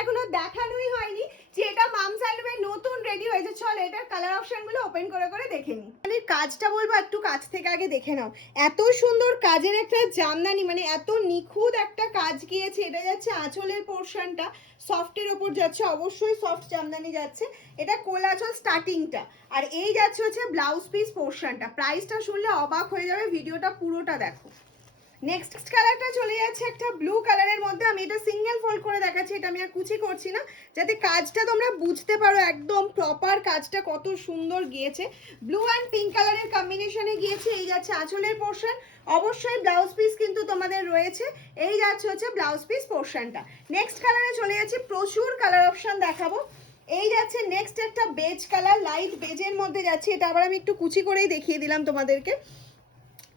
এখনো দেখানোই হয়নি যে এটা মামস অ্যালবামের নতুন রেডি হয়েছে। চলো এটার কালার অপশনগুলো ওপেন করে করে দেখে নিই। মানে কাজটা বলবো একটু কাছ থেকে আগে দেখে নাও। এত সুন্দর কাজের একটা জামদানি, মানে এত নিখুঁত একটা কাজ গিয়েছে। এটা যাচ্ছে আঁচলের পোর্শনটা সফটের ওপর যাচ্ছে, অবশ্যই সফট জামদানি যাচ্ছে। এটা কোলাচল স্টার্টিংটা, আর এই যাচ্ছে হচ্ছে ব্লাউজ পিস পোর্শনটা। প্রাইসটা শুনলে অবাক হয়ে যাবে, ভিডিওটা পুরোটা দেখো। নেক্সট কালারটা চলে যাচ্ছে একটা ব্লু কালারের মধ্যে। আমি এটা সিঙ্গেল ফোল্ড করে দেখাচ্ছি, এটা আমি আর কুচি করছি না, যাতে কাজটা তোমরা বুঝতে পারো একদম প্রপার কাজটা কত সুন্দর গিয়েছে। ব্লু অ্যান্ড পিঙ্ক কালারের কম্বিনেশনে গিয়েছে। এই যাচ্ছে আঁচলের পোর্শন, অবশ্যই ব্লাউজ পিস কিন্তু তোমাদের রয়েছে। এই যাচ্ছে হচ্ছে ব্লাউজ পিস পোর্শনটা। নেক্সট কালারে চলে যাচ্ছে, প্রচুর কালার অপশন দেখাবো। এই যাচ্ছে নেক্সট একটা বেজ কালার, লাইট বেজের মধ্যে যাচ্ছে। এটা আবার আমি একটু কুচি করেই দেখিয়ে দিলাম তোমাদেরকে।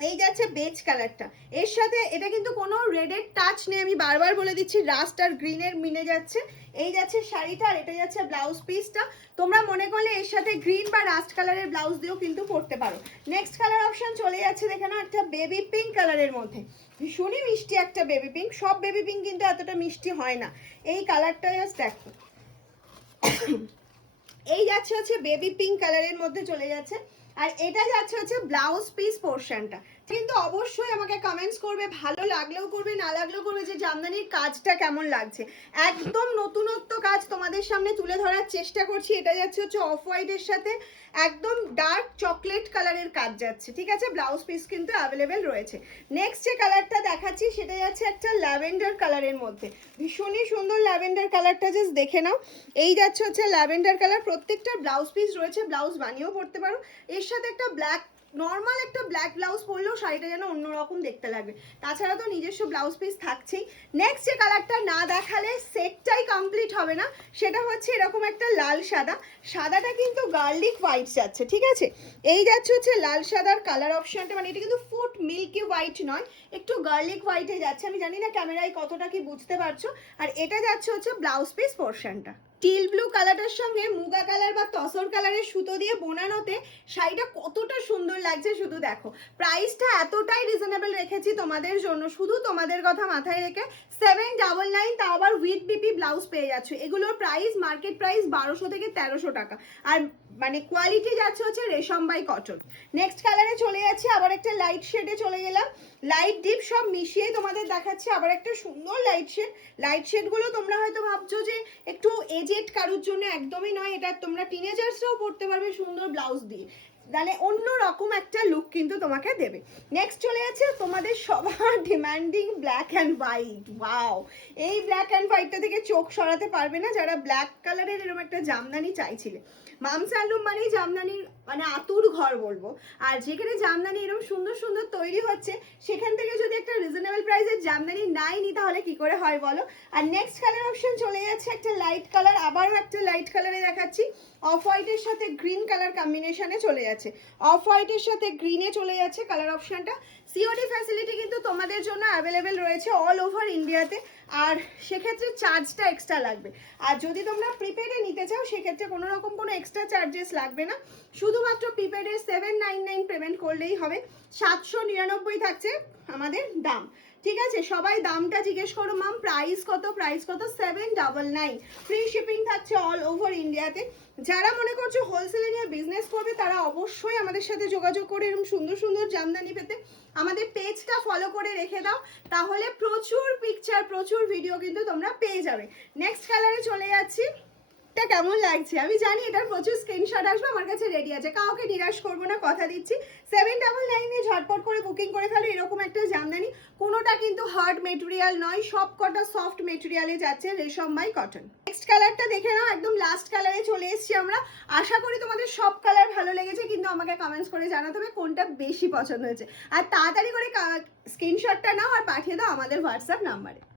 এই যাচ্ছে বেজ কালারটা, এর সাথে এটা কিন্তু কোনো রেডের টাচ নেই, আমি বারবার বলে দিচ্ছি, রাস্ট আর গ্রিনের মিলে যাচ্ছে। এই যাচ্ছে শাড়িটা, আর এটা যাচ্ছে ব্লাউজ পিসটা। তোমরা মনে করলে এর সাথে গ্রিন বা রাস্ট কালারের ব্লাউজ দিয়েও কিন্তু পরতে পারো। নেক্সট কালার অপশন চলে যাচ্ছে দেখে নাও একটা বেবি পিঙ্ক কালারের মধ্যে। ভীষণই মিষ্টি একটা বেবি পিঙ্ক, সব বেবি পিঙ্ক কিন্তু এতটা মিষ্টি হয় না। এই কালারটা জাস্ট দেখো। এই যাচ্ছে হচ্ছে বেবি পিঙ্ক কালারের মধ্যে চলে যাচ্ছে, আর এটা যাচ্ছে হচ্ছে ব্লাউজ পিস পোর্শনটা। কিন্তু অবশ্যই আমাকে কমেন্টস করবে, ভালো লাগলেও করবে, না লাগলেও করবে, যে জামদানির কাজটা কেমন লাগছে। একদম নতুনত্ব কাজ তোমাদের সামনে তুলে ধরার চেষ্টা করছি। এটা যাচ্ছে হচ্ছে অফ হোয়াইটের সাথে একদম ডার্ক চকলেট কালারের কাজ যাচ্ছে, ঠিক আছে। ব্লাউজ পিস কিন্তু অ্যাভেলেবেল রয়েছে। নেক্সট যে কালারটা দেখাচ্ছি সেটা যাচ্ছে একটা ল্যাভেন্ডার কালারের মধ্যে। ভীষণই সুন্দর ল্যাভেন্ডার কালারটা, জাস্ট দেখে নাও। এই যাচ্ছে হচ্ছে ল্যাভেন্ডার কালার, প্রত্যেকটা ব্লাউজ পিস রয়েছে, ব্লাউজ বানিয়েও পড়তে পারো। এর সাথে একটা ব্ল্যাক, নর্মাল একটা ব্ল্যাক ব্লাউজ পরলেও শাড়িটা যেন অন্যরকম দেখতে লাগবে। তাছাড়া তো নিজস্ব ব্লাউজ পিস থাকছেই। নেক্সট যে কালারটা না দেখালে সেটটাই কমপ্লিট হবে না, সেটা হচ্ছে এরকম একটা লাল সাদা। সাদাটা কিন্তু গার্লিক হোয়াইট যাচ্ছে, ঠিক আছে। এই যাচ্ছে হচ্ছে লাল সাদার কালার অপশনটা, মানে এটা কিন্তু ফুট মিল্কি হোয়াইট নয়, একটু গার্লিক হোয়াইটে যাচ্ছে। আমি জানি না ক্যামেরায় কতটা কি বুঝতে পারছো। আর এটা যাচ্ছে হচ্ছে ব্লাউজ পিস পোর্শনটা। টিল ব্লু কালারটার সঙ্গে মুগা কালার বা তসর কালারের সুতো দিয়ে বোনানোতে শাড়িটা কতটা সুন্দর লাগছে শুধু দেখো। প্রাইসটা এতটাই রিজনেবল রেখেছি তোমাদের জন্য, শুধু তোমাদের কথা মাথায় রেখে 799, তা আবার উইথ বিপি ব্লাউজ পেয়ে যাচ্ছ। এগুলোর প্রাইস মার্কেট প্রাইস 1200 থেকে 1300 টাকা, আর মানে কোয়ালিটি যাচ্ছে হচ্ছে রেশম বাই কটন। নেক্সট কালারে চলে যাচ্ছে, আবার একটা লাইট শেডে চলে গেলাম। লাইট ডিপ সব মিশিয়ে তোমাদের দেখাচ্ছে আবার একটা সুন্দর লাইট শেড। লাইট শেডগুলো তোমরা হয়তো ভাবছো যে একটু এজেড কারোর জন্য, একদমই নয়। এটা তোমরা টিনেজার্সরাও পরতে পারবে সুন্দর ব্লাউজ দিয়ে, মানে অন্য রকম একটা লুক কিন্তু তোমাকে দেবে। নেক্সট চলে যাচ্ছে তোমাদের সবার demanding black and white. Wow, এই ব্ল্যাক অ্যান্ড হোয়াইটটা থেকে চোখ সরাতে পারবে না যারা ব্ল্যাক কালারের এরকম একটা জামদানি চাইছিলে। মামস হ্যান্ডলুম মানেই জামদানির মানে আতুর ঘর বলবো। আর যেখানে জামদানি এরকম সুন্দর সুন্দর তৈরি হচ্ছে, সেখান থেকে যদি একটা রিজনেবল প্রাইসের জামদানি নাই নি, তাহলে কি করে হয় বলো। আর নেক্সট কালার অপশন চলে যাচ্ছে একটা লাইট কালার, আবারও একটা লাইট কালারে দেখাচ্ছি। অফ হোয়াইটের সাথে গ্রিন কালার কম্বিনেশনে চলে যাচ্ছে, অফ হোয়াইটের সাথে গ্রিনে চলে যাচ্ছে কালার অপশনটা। সিওডি ফ্যাসিলিটি কিন্তু তোমাদের জন্য অ্যাভেলেবেল রয়েছে অল ওভার ইন্ডিয়াতে, আর সেক্ষেত্রে চার্জটা এক্সট্রা লাগবে। আর যদি তোমরা প্রিপেডে নিতে চাও, সেক্ষেত্রে কোনো রকম কোনো এক্সট্রা চার্জেস লাগবে না, শুধুমাত্র প্রিপেডে 799 পেমেন্ট করলেই হবে। 799 থাকছে আমাদের দাম, ঠিক আছে। সবাই দামটা জিজ্ঞেস করো, মাম প্রাইস কত, প্রাইস কত। 799, ফ্রি শিপিং থাকছে অল ওভার ইন্ডিয়াতে। যারা মনে করছো হোলসেলে নিয়ে বিজনেস করবে, তারা অবশ্যই আমাদের সাথে যোগাযোগ করে এরকম সুন্দর সুন্দর জামদানি পেতে আমাদের পেজটা ফলো করে রেখে দাও, তাহলে প্রচুর পিকচার প্রচুর ভিডিও কিন্তু তোমরা পেয়ে যাবে। নেক্সট কালারে চলে যাচ্ছি। এটা কেমন লাগছে আমি জানি, এটার প্রচুর স্ক্রিনশট আসবে, আমার কাছে রেডি আছে, কাউকে নিরাশ করবো না, কথা দিচ্ছি। 799 এ ঝটপট করে বুকিং করে ফেলো এরকম একটা জামদানি। কোনোটা কিন্তু হার্ড মেটেরিয়াল নয়, সব কটা সফট মেটেরিয়ালে যাচ্ছে, রেশম বাই কটন। নেক্সট কালারটা দেখে নাও, একদম লাস্ট কালারে চলে এসেছি আমরা। আশা করি তোমাদের সব কালার ভালো লেগেছে, কিন্তু আমাকে কমেন্টস করে জানাতে হবে কোনটা বেশি পছন্দ হয়েছে। আর তাড়াতাড়ি করে স্ক্রিনশটটা নাও আর পাঠিয়ে দাও আমাদের হোয়াটসঅ্যাপ নাম্বারে।